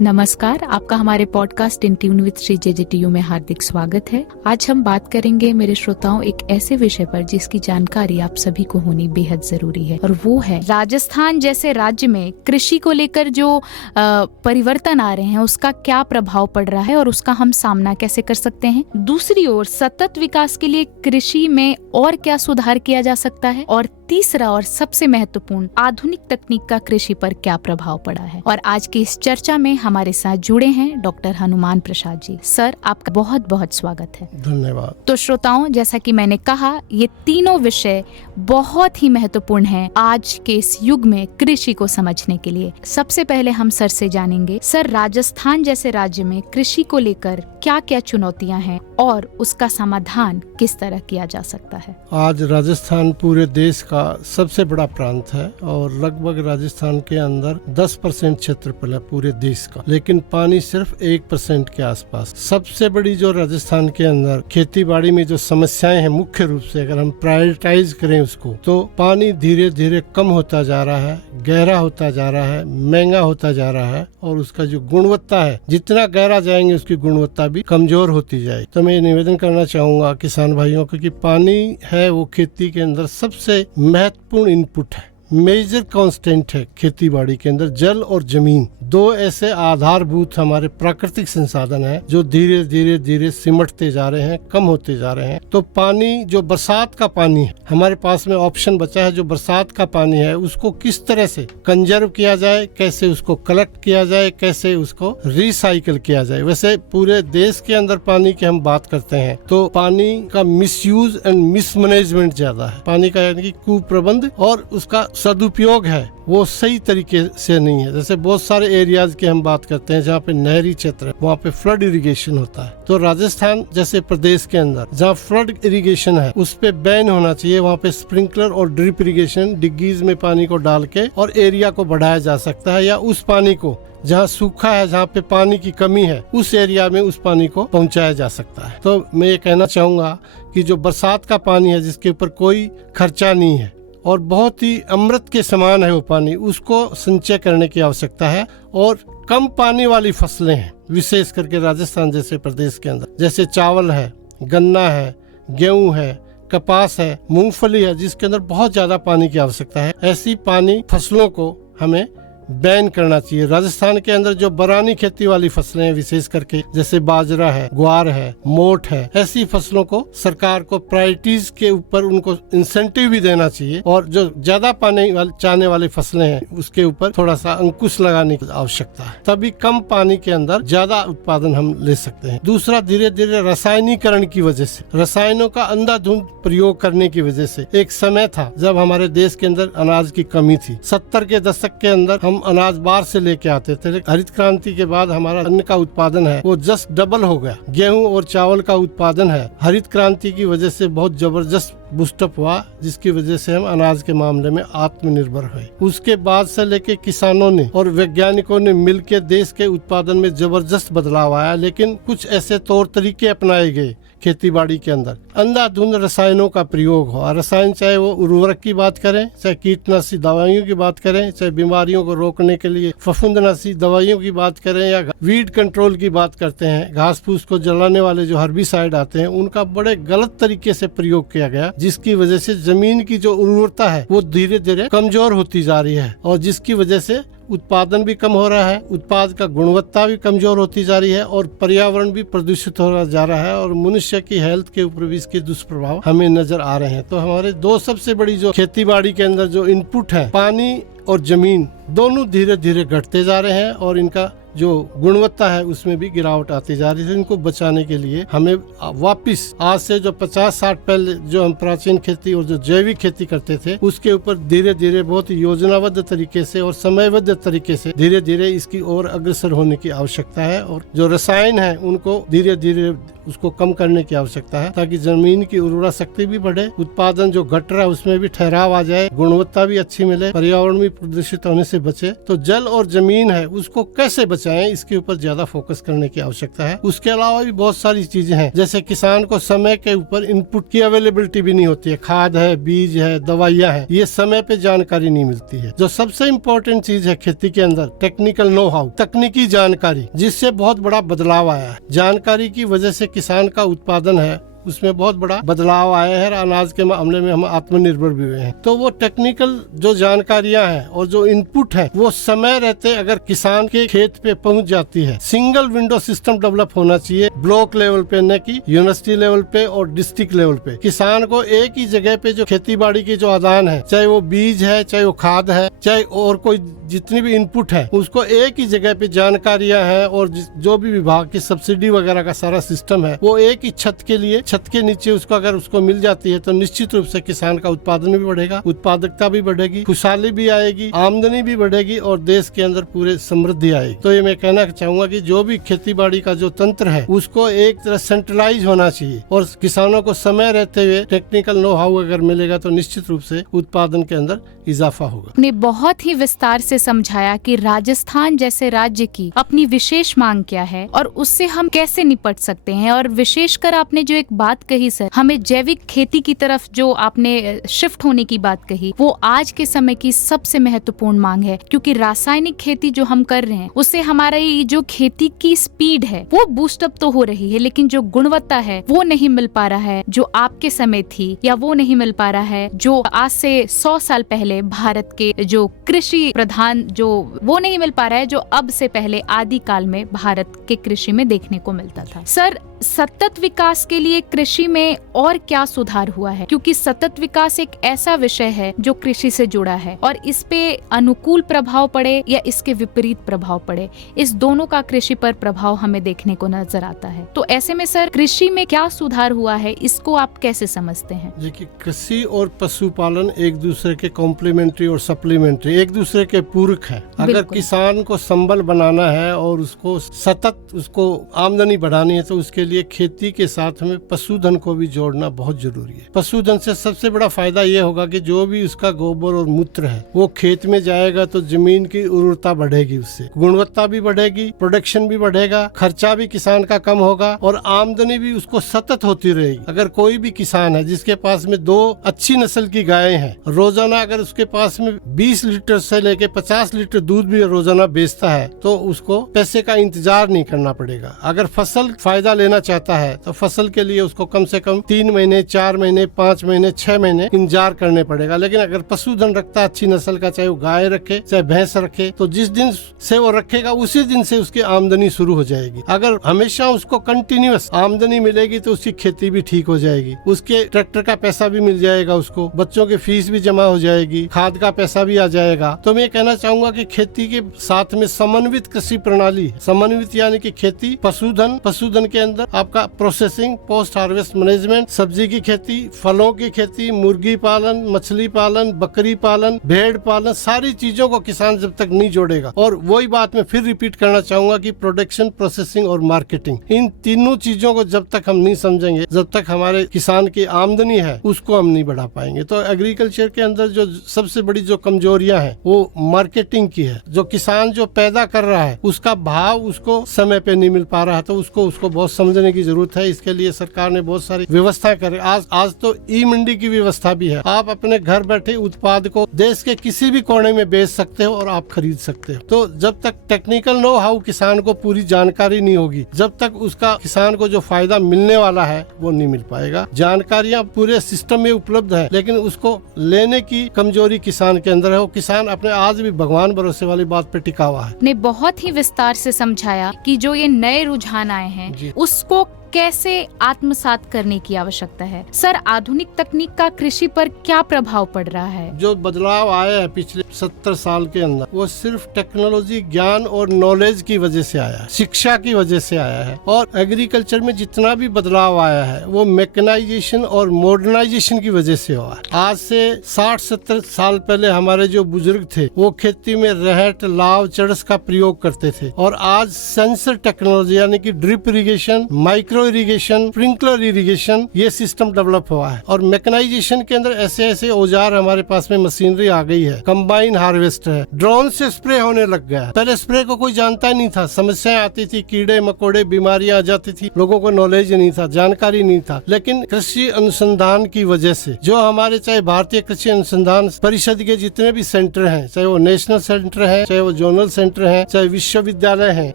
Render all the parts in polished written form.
नमस्कार, आपका हमारे podcast in tune with Shri JJTU में हार्दिक स्वागत है। आज हम बात करेंगे मेरे श्रोताओं एक ऐसे विषय पर जिसकी जानकारी आप सभी को होनी बेहद जरूरी है, और वो है राजस्थान जैसे राज्य में कृषि को लेकर जो परिवर्तन आ रहे हैं उसका क्या प्रभाव पड़ रहा है और उसका हम सामना कैसे कर सकते हैं। दूसरी ओर सतत विकास के लिए कृषि में और क्या सुधार किया जा सकता है, और तीसरा और सबसे महत्वपूर्ण आधुनिक तकनीक का कृषि पर क्या प्रभाव पड़ा है। और आज की इस चर्चा में हमारे साथ जुड़े हैं डॉक्टर हनुमान प्रसाद जी। सर, आपका बहुत बहुत स्वागत है। धन्यवाद। तो श्रोताओं, जैसा कि मैंने कहा, ये तीनों विषय बहुत ही महत्वपूर्ण हैं आज के इस युग में कृषि को समझने के लिए। सबसे पहले हम सर से जानेंगे, सर राजस्थान जैसे राज्य में कृषि को लेकर क्या क्या चुनौतियां हैं और उसका समाधान किस तरह किया जा सकता है। आज राजस्थान पूरे देश का सबसे बड़ा प्रांत है और लगभग राजस्थान के अंदर 10% क्षेत्रफल है पूरे देश का, लेकिन पानी सिर्फ 1% के आसपास। सबसे बड़ी जो राजस्थान के अंदर खेती बाड़ी में जो समस्याएं हैं, मुख्य रूप से अगर हम प्रायोरिटाइज करें उसको, तो पानी धीरे धीरे कम होता जा रहा है, गहरा होता जा रहा है, महंगा होता जा रहा है, और उसका जो गुणवत्ता है, जितना गहरा जाएंगे उसकी गुणवत्ता भी कमजोर होती जाएगी। तो मैं निवेदन करना चाहूंगा किसान भाइयों को कि पानी है वो खेती के अंदर सबसे महत्वपूर्ण इनपुट है, मेजर कांस्टेंट है खेती बाड़ी के अंदर। जल और जमीन दो ऐसे आधारभूत हमारे प्राकृतिक संसाधन हैं जो धीरे धीरे धीरे सिमटते जा रहे हैं, कम होते जा रहे हैं। तो पानी, जो बरसात का पानी है, हमारे पास में ऑप्शन बचा है, जो बरसात का पानी है उसको किस तरह से कंजर्व किया जाए, कैसे उसको कलेक्ट किया जाए, कैसे उसको रिसाइकल किया जाए। वैसे पूरे देश के अंदर पानी की हम बात करते हैं तो पानी का मिसयूज एंड मिसमैनेजमेंट ज्यादा है। पानी का यानी कि कुप्रबंध और उसका सदुपयोग है वो सही तरीके से नहीं है। जैसे बहुत सारे एरियाज की हम बात करते हैं जहाँ पे नहरी क्षेत्र है, वहाँ पे फ्लड इरिगेशन होता है। तो राजस्थान जैसे प्रदेश के अंदर जहाँ फ्लड इरिगेशन है उस पे बैन होना चाहिए। वहाँ पे स्प्रिंकलर और ड्रिप इरिगेशन, डिग्गीज में पानी को डाल के और एरिया को बढ़ाया जा सकता है, या उस पानी को जहाँ सूखा है, जहाँ पे पानी की कमी है, उस एरिया में उस पानी को पहुँचाया जा सकता है। तो मैं ये कहना चाहूँगा कि जो बरसात का पानी है जिसके ऊपर कोई खर्चा नहीं है और बहुत ही अमृत के समान है वो पानी, उसको संचय करने की आवश्यकता है। और कम पानी वाली फसलें हैं विशेष करके राजस्थान जैसे प्रदेश के अंदर, जैसे चावल है, गन्ना है, गेहूं है, कपास है, मूंगफली है, जिसके अंदर बहुत ज्यादा पानी की आवश्यकता है। ऐसी पानी फसलों को हमें बैन करना चाहिए। राजस्थान के अंदर जो बरानी खेती वाली फसलें हैं विशेष करके, जैसे बाजरा है, ग्वार है, मोठ है, ऐसी फसलों को सरकार को प्रायोरिटीज के ऊपर उनको इंसेंटिव भी देना चाहिए, और जो ज्यादा पानी चाहने वाली फसलें हैं उसके ऊपर थोड़ा सा अंकुश लगाने की आवश्यकता है, तभी कम पानी के अंदर ज्यादा उत्पादन हम ले सकते हैं। दूसरा, धीरे धीरे रासायनिकरण की वजह से, रसायनों का अंधाधुंध प्रयोग करने की वजह से, एक समय था जब हमारे देश के अंदर अनाज की कमी थी। 70 के दशक के अंदर हम अनाज बाहर से लेके आते थे। हरित क्रांति के बाद हमारा अन्न का उत्पादन है वो जस्ट डबल हो गया। गेहूं और चावल का उत्पादन है हरित क्रांति की वजह से बहुत जबरदस्त बूस्टअप हुआ, जिसकी वजह से हम अनाज के मामले में आत्मनिर्भर हुए। उसके बाद से लेके किसानों ने और वैज्ञानिकों ने मिलकर देश के उत्पादन में जबरदस्त बदलाव आया, लेकिन कुछ ऐसे तौर तरीके अपनाए गए खेती बाड़ी के अंदर। अंधाधुंध रसायनों का प्रयोग हो, रसायन चाहे वो उर्वरक की बात करें, चाहे कीटनाशी दवाइयों की बात करें, चाहे बीमारियों को रोकने के लिए फफूंदनाशी दवाइयों की बात करें, या वीड कंट्रोल की बात करते हैं, घास फूस को जलाने वाले जो हर्बिसाइड आते हैं, उनका बड़े गलत तरीके से प्रयोग किया गया, जिसकी वजह से जमीन की जो उर्वरता है वो धीरे धीरे कमजोर होती जा रही है, और जिसकी वजह से उत्पादन भी कम हो रहा है, उत्पाद का गुणवत्ता भी कमजोर होती जा रही है, और पर्यावरण भी प्रदूषित हो जा रहा है, और मनुष्य की हेल्थ के ऊपर भी इसके दुष्प्रभाव हमें नजर आ रहे हैं। तो हमारे दो सबसे बड़ी जो खेती बाड़ी के अंदर जो इनपुट है, पानी और जमीन, दोनों धीरे धीरे घटते जा रहे हैं, और इनका जो गुणवत्ता है उसमें भी गिरावट आती जा रही है। इनको बचाने के लिए हमें वापस आज से जो 50-60 पहले जो हम प्राचीन खेती और जो जैविक खेती करते थे उसके ऊपर धीरे धीरे बहुत योजनाबद्ध तरीके से और समयबद्ध तरीके से धीरे धीरे इसकी ओर अग्रसर होने की आवश्यकता है, और जो रसायन है उनको धीरे धीरे उसको कम करने की आवश्यकता है, ताकि जमीन की उर्वरा शक्ति भी बढ़े, उत्पादन जो घट रहा है उसमें भी ठहराव आ जाए, गुणवत्ता भी अच्छी मिले, पर्यावरण भी प्रदूषित होने से बचे। तो जल और जमीन है उसको कैसे बचाएं? बचाएं, इसके ऊपर ज्यादा फोकस करने की आवश्यकता है। उसके अलावा भी बहुत सारी चीजें हैं, जैसे किसान को समय के ऊपर इनपुट की अवेलेबिलिटी भी नहीं होती है, खाद है, बीज है, दवाइयाँ है, ये समय पे जानकारी नहीं मिलती है। जो सबसे इम्पोर्टेंट चीज है खेती के अंदर, टेक्निकल नो हाउ, तकनीकी जानकारी, जिससे बहुत बड़ा बदलाव आया है। जानकारी की वजह से किसान का उत्पादन है उसमें बहुत बड़ा बदलाव आया है और अनाज के मामले में हम आत्मनिर्भर भी हुए हैं। तो वो टेक्निकल जो जानकारियां हैं और जो इनपुट है वो समय रहते अगर किसान के खेत पे पहुंच जाती है। सिंगल विंडो सिस्टम डेवलप होना चाहिए ब्लॉक लेवल पे, न कि यूनिवर्सिटी लेवल पे और डिस्ट्रिक्ट लेवल पे। किसान को एक ही जगह पे जो खेती बाड़ी के जो आदान है, चाहे वो बीज है, चाहे वो खाद है, चाहे और कोई जितनी भी इनपुट है, उसको एक ही जगह पे जानकारियां हैं और जो भी विभाग की सब्सिडी वगैरह का सारा सिस्टम है वो एक ही छत के लिए, छत के नीचे उसको अगर उसको मिल जाती है तो निश्चित रूप से किसान का उत्पादन भी बढ़ेगा, उत्पादकता भी बढ़ेगी, खुशहाली भी आएगी, आमदनी भी बढ़ेगी और देश के अंदर पूरे समृद्धि आएगी। तो ये मैं कहना चाहूंगा कि जो भी खेती बाड़ी का जो तंत्र है उसको एक तरह सेंट्रलाइज होना चाहिए और किसानों को समय रहते हुए टेक्निकल नो हाउ अगर मिलेगा तो निश्चित रूप से उत्पादन के अंदर इजाफा होगा। आपने बहुत ही विस्तार से समझाया कि राजस्थान जैसे राज्य की अपनी विशेष मांग क्या है और उससे हम कैसे निपट सकते हैं। और विशेषकर आपने जो एक बात कही सर, हमें जैविक खेती की तरफ जो आपने शिफ्ट होने की बात कही, वो आज के समय की सबसे महत्वपूर्ण मांग है, क्योंकि रासायनिक खेती जो हम कर रहे हैं उससे हमारा ये जो खेती की स्पीड है वो बूस्टअप तो हो रही है, लेकिन जो गुणवत्ता है वो नहीं मिल पा रहा है जो आपके समय थी, या वो नहीं मिल पा रहा है जो आज से 100 साल पहले भारत के जो कृषि प्रधान जो वो नहीं मिल पा रहा है जो अब से पहले आदि काल में भारत के कृषि में देखने को मिलता था। सर, सतत विकास के लिए कृषि में और क्या सुधार हुआ है, क्योंकि सतत विकास एक ऐसा विषय है जो कृषि से जुड़ा है और इस पे अनुकूल प्रभाव पड़े या इसके विपरीत प्रभाव पड़े, इस दोनों का कृषि पर प्रभाव हमें देखने को नजर आता है। तो ऐसे में सर कृषि में क्या सुधार हुआ है, इसको आप कैसे समझते हैं? देखिए, कृषि और पशुपालन एक दूसरे के कॉम्प्लीमेंट्री और सप्लीमेंट्री, एक दूसरे के पूरक है। अगर किसान को संबल बनाना है और उसको सतत उसको आमदनी बढ़ानी है तो उसके लिए खेती के साथ में पशुधन को भी जोड़ना बहुत जरूरी है। पशुधन से सबसे बड़ा फायदा ये होगा कि जो भी उसका गोबर और मूत्र है वो खेत में जाएगा तो जमीन की उर्वरता बढ़ेगी, उससे गुणवत्ता भी बढ़ेगी, प्रोडक्शन भी बढ़ेगा, खर्चा भी किसान का कम होगा और आमदनी भी उसको सतत होती रहेगी। अगर कोई भी किसान है जिसके पास में 2 अच्छी नस्ल की गायें हैं, रोजाना अगर उसके पास में 20 लीटर से लेके 50 लीटर दूध भी रोजाना बेचता है तो उसको पैसे का इंतजार नहीं करना पड़ेगा। अगर फसल फायदा लेना चाहता है तो फसल के लिए उसको कम से कम 3 महीने, 4 महीने, 5 महीने, 6 महीने इंतजार करने पड़ेगा। लेकिन अगर पशुधन रखता है अच्छी नस्ल का, चाहे वो गाय रखे चाहे भैंस रखे, तो जिस दिन से वो रखेगा उसी दिन से उसकी आमदनी शुरू हो जाएगी। अगर हमेशा उसको कंटिन्यूअस आमदनी मिलेगी तो उसकी खेती भी ठीक हो जाएगी, उसके ट्रैक्टर का पैसा भी मिल जाएगा, उसको बच्चों की फीस भी जमा हो जाएगी, खाद का पैसा भी आ जाएगा। तो मैं कहना चाहूंगा कि खेती के साथ में समन्वित कृषि प्रणाली, समन्वित यानी कि खेती, पशुधन, पशुधन के अंदर आपका प्रोसेसिंग, पोस्ट हार्वेस्ट मैनेजमेंट, सब्जी की खेती, फलों की खेती, मुर्गी पालन, मछली पालन, बकरी पालन, भेड़ पालन, सारी चीजों को किसान जब तक नहीं जोड़ेगा, और वही बात मैं फिर रिपीट करना चाहूंगा कि प्रोडक्शन, प्रोसेसिंग और मार्केटिंग, इन तीनों चीजों को जब तक हम नहीं समझेंगे, जब तक हमारे किसान की आमदनी है उसको हम नहीं बढ़ा पाएंगे। तो एग्रीकल्चर के अंदर जो सबसे बड़ी जो कमजोरियां हैं वो मार्केटिंग की है। जो किसान जो पैदा कर रहा है उसका भाव उसको समय पे नहीं मिल पा रहा है, तो उसको बहुत समझने की जरूरत है। इसके लिए सरकार ने बहुत सारी व्यवस्था करे। आज तो ई मंडी की व्यवस्था भी है। आप अपने घर बैठे उत्पाद को देश के किसी भी कोने में बेच सकते हो और आप खरीद सकते हो। तो जब तक टेक्निकल नो हाउ किसान को पूरी जानकारी नहीं होगी, जब तक उसका किसान को जो फायदा मिलने वाला है वो नहीं मिल पाएगा। जानकारियां पूरे सिस्टम में उपलब्ध है, लेकिन उसको लेने की कमजोरी किसान के अंदर है। वो किसान अपने आज भी भगवान भरोसे वाली बात पे टिका हुआ है। ने बहुत ही विस्तार से समझाया कि जो ये नए रुझान आए हैं उसको कैसे आत्मसात करने की आवश्यकता है। सर, आधुनिक तकनीक का कृषि पर क्या प्रभाव पड़ रहा है? जो बदलाव आया है पिछले 70 साल के अंदर, वो सिर्फ टेक्नोलॉजी, ज्ञान और नॉलेज की वजह से आया है, शिक्षा की वजह से आया है। और एग्रीकल्चर में जितना भी बदलाव आया है वो मैकेनाइजेशन और मॉडर्नाइजेशन की वजह से हुआ है। आज से 60-70 साल पहले हमारे जो बुजुर्ग थे वो खेती में रहट, लाव, चरस का प्रयोग करते थे, और आज सेंसर टेक्नोलॉजी यानी कि drip irrigation, micro micro irrigation, sprinkler irrigation, ये सिस्टम डेवलप हुआ है। और मैकेनाइजेशन के अंदर ऐसे ऐसे औजार हमारे पास में मशीनरी आ गई है। कंबाइन हार्वेस्टर है, ड्रोन से स्प्रे होने लग गया है। पहले स्प्रे को कोई जानता ही नहीं था, समस्याएं आती थी, कीड़े मकोड़े बीमारियां आ जाती थी, लोगों को नॉलेज नहीं था, जानकारी नहीं था। लेकिन कृषि अनुसंधान की वजह से जो हमारे चाहे भारतीय कृषि अनुसंधान परिषद के जितने भी सेंटर हैं, चाहे वो नेशनल सेंटर है, चाहे वो जोनल सेंटर है, चाहे विश्वविद्यालय है,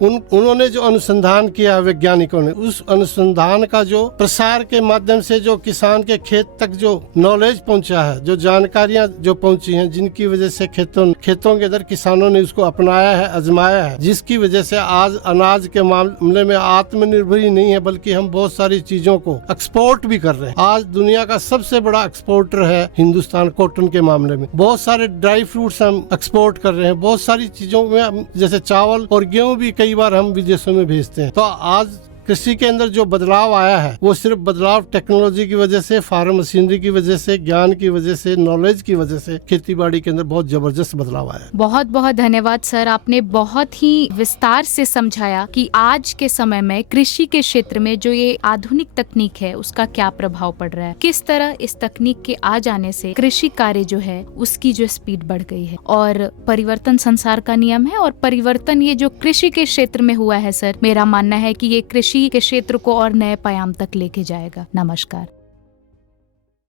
उन्होंने जो अनुसंधान किया वैज्ञानिकों ने, उस अनुसंधान का जो प्रसार के माध्यम से जो किसान के खेत तक जो नॉलेज पहुंचा है, जो जानकारियां जो पहुंची हैं, जिनकी वजह से खेतों के अंदर किसानों ने उसको अपनाया है, आजमाया है, जिसकी वजह से आज अनाज के मामले में आत्मनिर्भर ही नहीं है, बल्कि हम बहुत सारी चीजों को एक्सपोर्ट भी कर रहे हैं। आज दुनिया का सबसे बड़ा एक्सपोर्टर है हिंदुस्तान कॉटन के मामले में। बहुत सारे ड्राई फ्रूट्स हम एक्सपोर्ट कर रहे हैं, बहुत सारी चीजों में, जैसे चावल और गेहूं भी कई बार हम विदेशों में भेजते हैं। तो आज कृषि के अंदर जो बदलाव आया है वो सिर्फ बदलाव टेक्नोलॉजी की वजह से, फार्म मशीनरी की वजह से, ज्ञान की वजह से, नॉलेज की वजह से खेती बाड़ी के अंदर बहुत जबरदस्त बदलाव आया है। बहुत बहुत धन्यवाद सर, आपने बहुत ही विस्तार से समझाया कि आज के समय में कृषि के क्षेत्र में जो ये आधुनिक तकनीक है उसका क्या प्रभाव पड़ रहा है, किस तरह इस तकनीक के आ जाने से कृषि कार्य जो है उसकी जो स्पीड बढ़ गई है। और परिवर्तन संसार का नियम है, और परिवर्तन ये जो कृषि के क्षेत्र में हुआ है सर, मेरा मानना है कि ये कृषि के क्षेत्र को और नए पायदान तक लेके जाएगा। नमस्कार।